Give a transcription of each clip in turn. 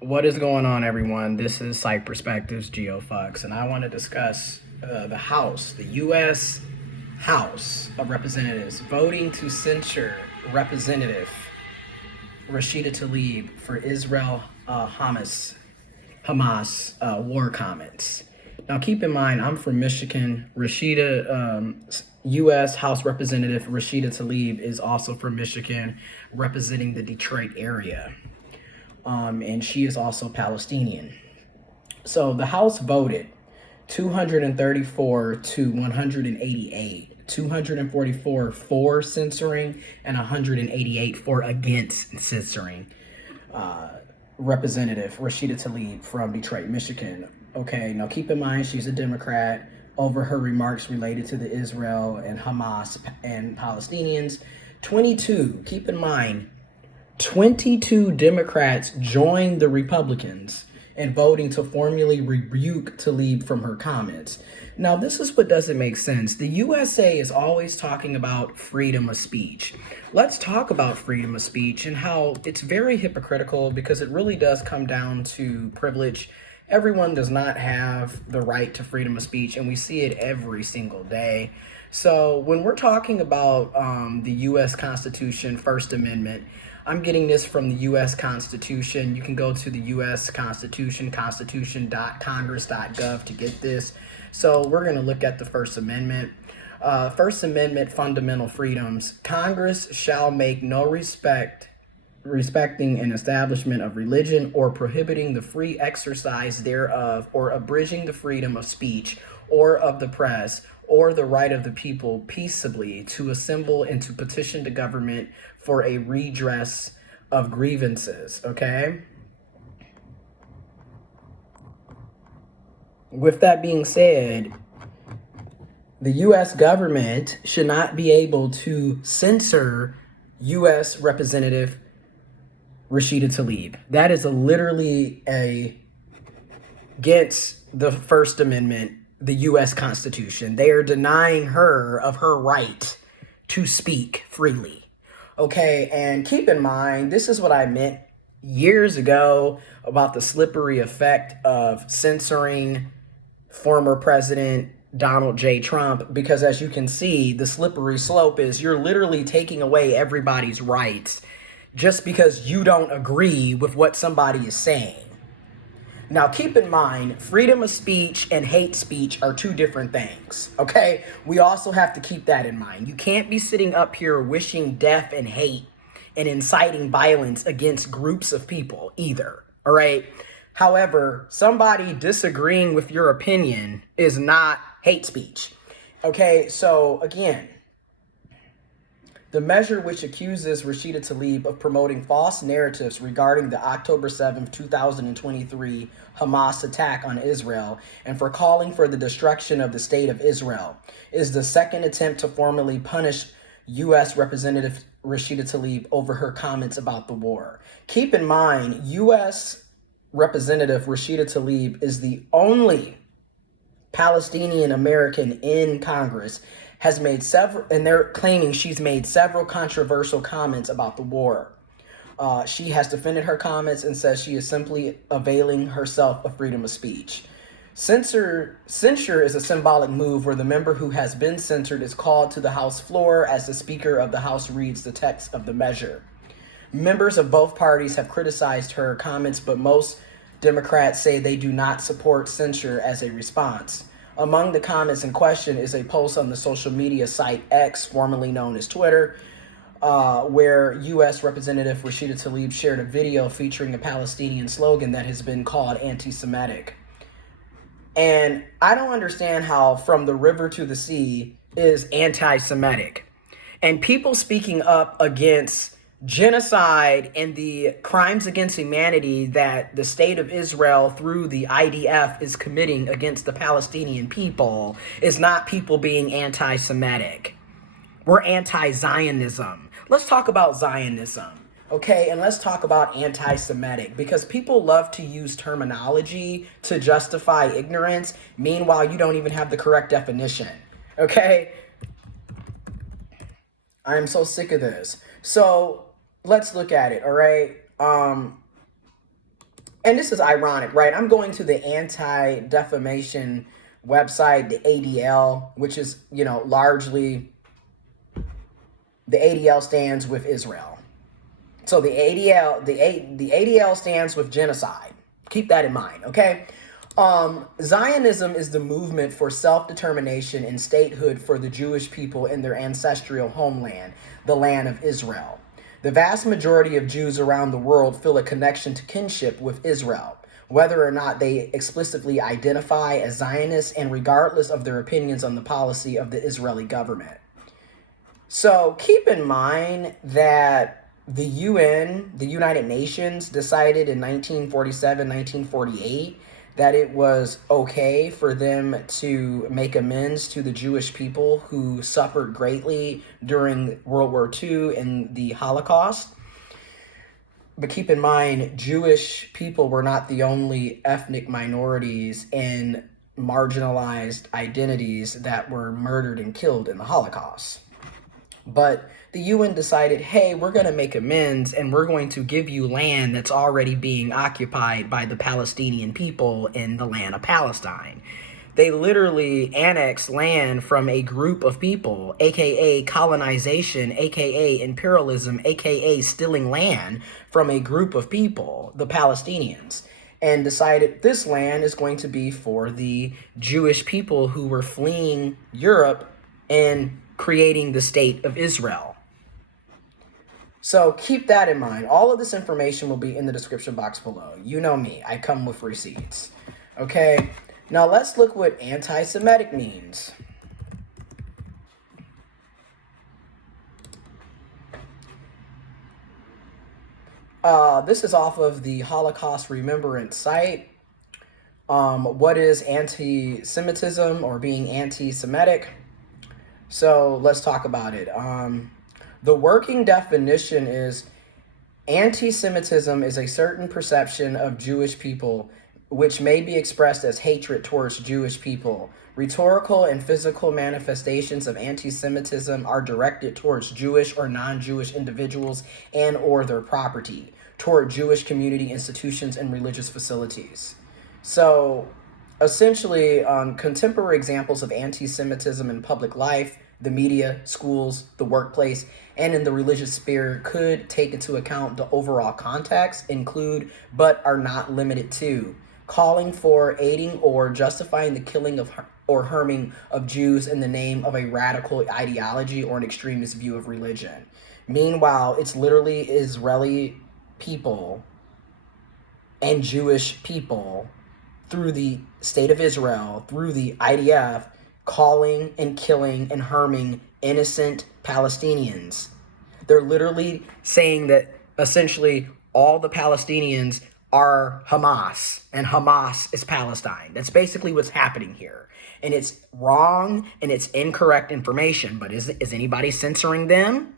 What is going on, everyone? This is Psych Perspectives GeoFox, and I want to discuss the U.S. House of Representatives voting to censure Representative Rashida Tlaib for Israel Hamas war comments. Now, keep in mind, I'm from Michigan. U.S. House Representative Rashida Tlaib is also from Michigan, representing the Detroit area. And she is also Palestinian. So the House voted 234 to 188, 244 for censoring and 188 for against censoring Representative Rashida Tlaib from Detroit, Michigan. Okay, now keep in mind she's a Democrat. Over her remarks related to the Israel and Hamas and Palestinians, 22, keep in mind, 22 Democrats joined the Republicans in voting to formally rebuke Tlaib from her comments. Now, this is what doesn't make sense. The USA is always talking about freedom of speech. Let's talk about freedom of speech and how it's very hypocritical because it really does come down to privilege. Everyone does not have the right to freedom of speech, and we see it every single day. So when we're talking about the U.S. Constitution, First Amendment, I'm getting this from the U.S. Constitution. You can go to the U.S. Constitution, constitution.congress.gov to get this. So we're going to look at the First Amendment. First Amendment fundamental freedoms. Congress shall make no respecting an establishment of religion or prohibiting the free exercise thereof or abridging the freedom of speech or of the press or the right of the people peaceably to assemble and to petition the government for a redress of grievances, okay? With that being said, the U.S. government should not be able to censor U.S. Representative Rashida Tlaib. That is literally against the First Amendment, the U.S. Constitution. They are denying her of her right to speak freely. Okay, and keep in mind, this is what I meant years ago about the slippery effect of censoring former President Donald J. Trump, because as you can see, the slippery slope is you're literally taking away everybody's rights just because you don't agree with what somebody is saying. Now, keep in mind, freedom of speech and hate speech are two different things, okay? We also have to keep that in mind. You can't be sitting up here wishing death and hate and inciting violence against groups of people either, all right? However, somebody disagreeing with your opinion is not hate speech, okay? So, again, the measure which accuses Rashida Tlaib of promoting false narratives regarding the October 7th, 2023 Hamas attack on Israel and for calling for the destruction of the state of Israel is the second attempt to formally punish U.S. Representative Rashida Tlaib over her comments about the war. Keep in mind, U.S. Representative Rashida Tlaib is the only Palestinian American in Congress has made several, and they're claiming she's made several controversial comments about the war. She has defended her comments and says she is simply availing herself of freedom of speech. Censure is a symbolic move where the member who has been censored is called to the House floor as the Speaker of the House reads the text of the measure. Members of both parties have criticized her comments, but most Democrats say they do not support censure as a response. Among the comments in question is a post on the social media site X, formerly known as Twitter, where U.S. Representative Rashida Tlaib shared a video featuring a Palestinian slogan that has been called anti-Semitic. And I don't understand how from the river to the sea is anti-Semitic. And people speaking up against genocide and the crimes against humanity that the state of Israel through the IDF is committing against the Palestinian people is not people being anti-Semitic. We're anti-Zionism. Let's talk about Zionism, okay? And let's talk about anti-Semitic, because people love to use terminology to justify ignorance. Meanwhile, you don't even have the correct definition, okay? I am so sick of this. So let's look at it, all right? and this is ironic, right? I'm going to the anti-defamation website, the ADL, which is, largely the ADL stands with Israel. So the ADL stands with genocide. Keep that in mind, okay? Zionism is the movement for self-determination and statehood for the Jewish people in their ancestral homeland, the land of Israel. The vast majority of Jews around the world feel a connection to kinship with Israel, whether or not they explicitly identify as Zionists and regardless of their opinions on the policy of the Israeli government. So keep in mind that the UN, the United Nations, decided in 1947, 1948, that it was okay for them to make amends to the Jewish people who suffered greatly during World War II and the Holocaust. But keep in mind, Jewish people were not the only ethnic minorities and marginalized identities that were murdered and killed in the Holocaust. But the UN decided, hey, we're going to make amends and we're going to give you land that's already being occupied by the Palestinian people in the land of Palestine. They literally annexed land from a group of people, aka colonization, aka imperialism, aka stealing land from a group of people, the Palestinians, and decided this land is going to be for the Jewish people who were fleeing Europe and creating the state of Israel. So keep that in mind. All of this information will be in the description box below. You know me, I come with receipts. Okay, now let's look what anti-Semitic means. This is off of the Holocaust Remembrance site. What is anti-Semitism or being anti-Semitic? So let's talk about it. The working definition is anti-Semitism is a certain perception of Jewish people which may be expressed as hatred towards Jewish people. Rhetorical and physical manifestations of anti-Semitism are directed towards Jewish or non-Jewish individuals and or their property, toward Jewish community institutions and religious facilities. So essentially, contemporary examples of anti-Semitism in public life, the media, schools, the workplace, and in the religious sphere could take into account the overall context, include, but are not limited to, calling for, aiding, or justifying the killing of or harming of Jews in the name of a radical ideology or an extremist view of religion. Meanwhile, it's literally Israeli people and Jewish people through the state of Israel, through the IDF, calling and killing and harming innocent Palestinians. They're literally saying that essentially all the Palestinians are Hamas and Hamas is Palestine. That's basically what's happening here. And it's wrong and it's incorrect information, but is anybody censoring them?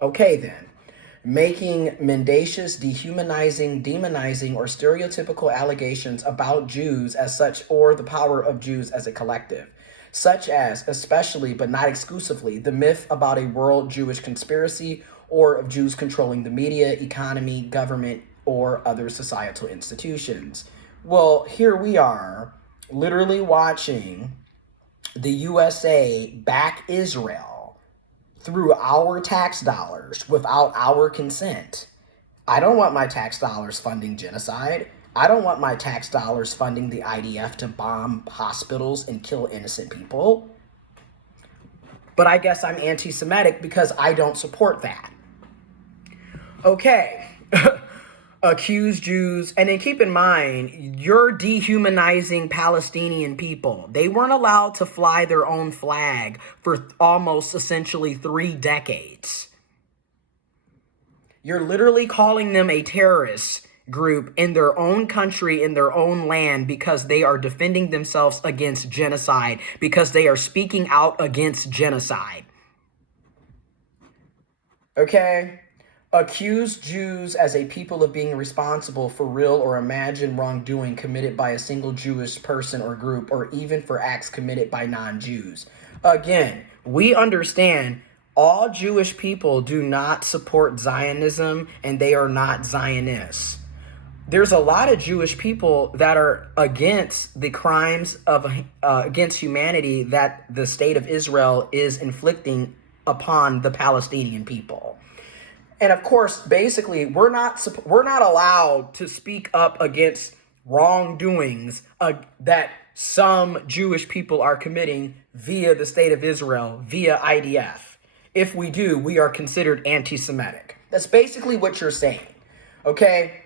Okay then. Making mendacious, dehumanizing, demonizing, or stereotypical allegations about Jews as such or the power of Jews as a collective, such as, especially but not exclusively, the myth about a world Jewish conspiracy or of Jews controlling the media, economy, government, or other societal institutions. Well, here we are, literally watching the USA back Israel through our tax dollars without our consent. I don't want my tax dollars funding genocide. I don't want my tax dollars funding the IDF to bomb hospitals and kill innocent people. But I guess I'm anti-Semitic because I don't support that. Okay. Accuse Jews, and then keep in mind, you're dehumanizing Palestinian people. They weren't allowed to fly their own flag for almost essentially 3 decades. You're literally calling them a terrorist group in their own country, in their own land, because they are defending themselves against genocide, because they are speaking out against genocide. Okay? Accuse Jews as a people of being responsible for real or imagined wrongdoing committed by a single Jewish person or group, or even for acts committed by non-Jews. Again, we understand all Jewish people do not support Zionism and they are not Zionists. there's a lot of Jewish people that are against the crimes of against humanity that the state of Israel is inflicting upon the Palestinian people. And of course, basically, we're not allowed to speak up against wrongdoings that some Jewish people are committing via the state of Israel, via IDF. If we do, we are considered anti-Semitic. That's basically what you're saying. Okay?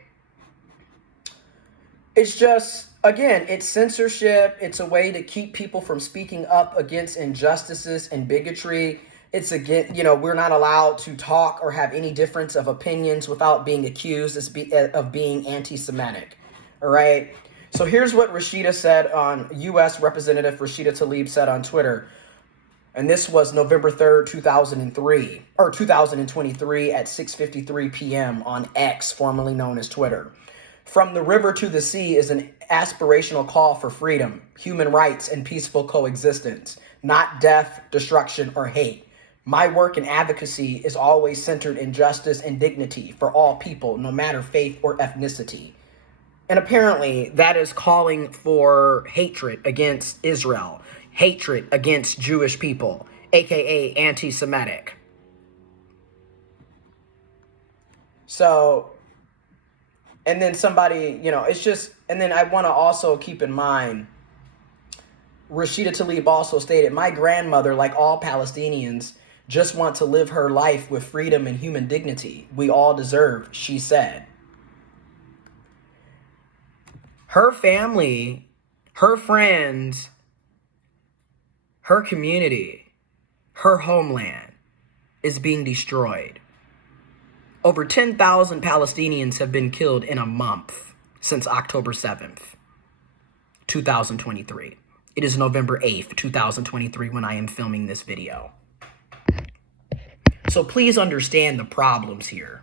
It's just, again, it's censorship. It's a way to keep people from speaking up against injustices and bigotry. It's, again, we're not allowed to talk or have any difference of opinions without being accused of being anti-Semitic. All right? So here's what Rashida said on, U.S. Representative Rashida Tlaib said on Twitter. And this was November 3rd, 2023 at 6:53 p.m. on X, formerly known as Twitter. From the river to the sea is an aspirational call for freedom, human rights, and peaceful coexistence, not death, destruction, or hate. My work in advocacy is always centered in justice and dignity for all people, no matter faith or ethnicity. And apparently that is calling for hatred against Israel, hatred against Jewish people, aka anti-Semitic. So, and then somebody, it's just, and then I want to also keep in mind, Rashida Tlaib also stated, my grandmother, like all Palestinians, just want to live her life with freedom and human dignity. We all deserve, she said. Her family, her friends, her community, her homeland is being destroyed. Over 10,000 Palestinians have been killed in a month since October 7th, 2023. It is November 8th, 2023 when I am filming this video. So please understand the problems here.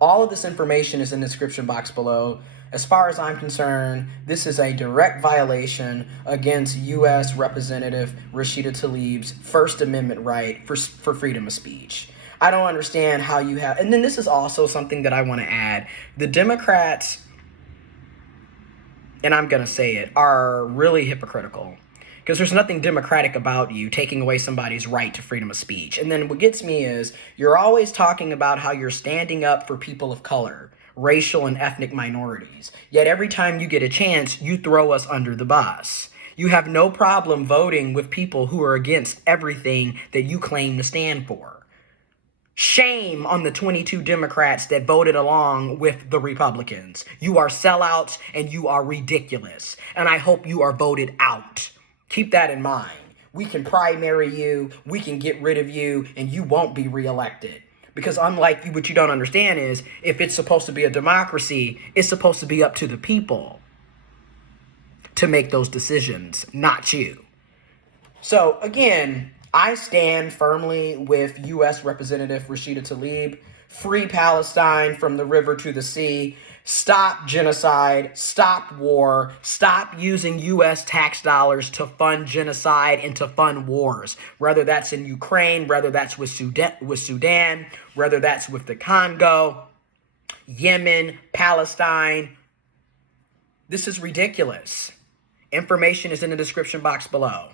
All of this information is in the description box below. As far as I'm concerned, this is a direct violation against U.S. Representative Rashida Tlaib's First Amendment right for freedom of speech. I don't understand how you have, and then this is also something that I want to add. The Democrats, and I'm going to say it, are really hypocritical. Because there's nothing democratic about you taking away somebody's right to freedom of speech. And then what gets me is you're always talking about how you're standing up for people of color, racial and ethnic minorities. Yet every time you get a chance, you throw us under the bus. You have no problem voting with people who are against everything that you claim to stand for. Shame on the 22 Democrats that voted along with the Republicans. You are sellouts and you are ridiculous. And I hope you are voted out. Keep that in mind. We can primary you, we can get rid of you, and you won't be reelected. Because unlike you, what you don't understand is, if it's supposed to be a democracy, it's supposed to be up to the people to make those decisions, not you. So again, I stand firmly with U.S. Representative Rashida Tlaib. Free Palestine from the river to the sea. Stop genocide, stop war, stop using U.S. tax dollars to fund genocide and to fund wars, whether that's in Ukraine, whether that's with Sudan, whether that's with the Congo, Yemen, Palestine. This is ridiculous. Information is in the description box below.